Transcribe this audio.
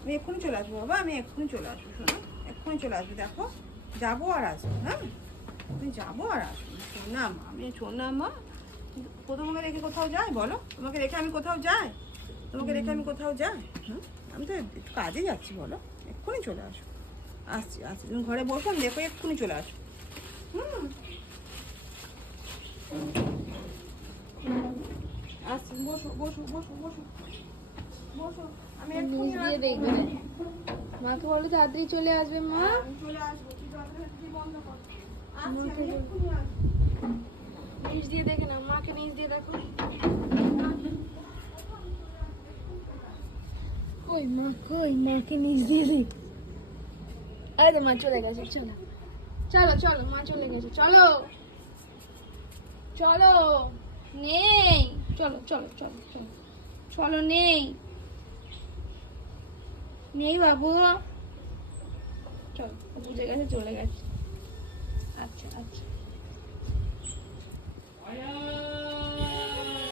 আমি এক্ষুনি চলে আসবো বাবা, আমি এক্ষুনি চলে আসবো, শোনো এক্ষুনি চলে আসবো। দেখো যাবো আর আসবো, হ্যাঁ আমি যাবো আর আসবো। শোনা মা, আমি শোনা মা, তোমাকে রেখে কোথাও যাই বলো? তোমাকে রেখে আমি কোথাও যাই? তোমাকে রেখে আমি কোথাও যাই? হ্যাঁ আমি তো একটু কাজে যাচ্ছি, বলো এক্ষুনি চলে আসো। আসছি আসছি, তুমি ঘরে বসো, আমি দেখো এক্ষুনি চলে আসো। আসছি, বসো বসো বসো বসো বসো, আমি এক্ষুনি দিয়ে দেখবে মাকে বলো তাড়াতাড়ি চলে আসবে মা। আমি চলে আসবো, তুই দরজাটা বন্ধ কর। আসছি, আমি এক্ষুনি আসবো। নিচ দিয়ে দেখে না, মাকে নিচ দিয়ে দেখো। কই মা, কই মাকে নিচ দিয়ে দেখ। এই তো মা চলে গেছে, চলো চলো চলো, মা চলে গেছে, চলো চলো। নেই, চলো চলো চলো চলো চলো, নেই নেই বাবু, চলো বুঝে গেছে, চলে গেছে। আচ্ছা আচ্ছা।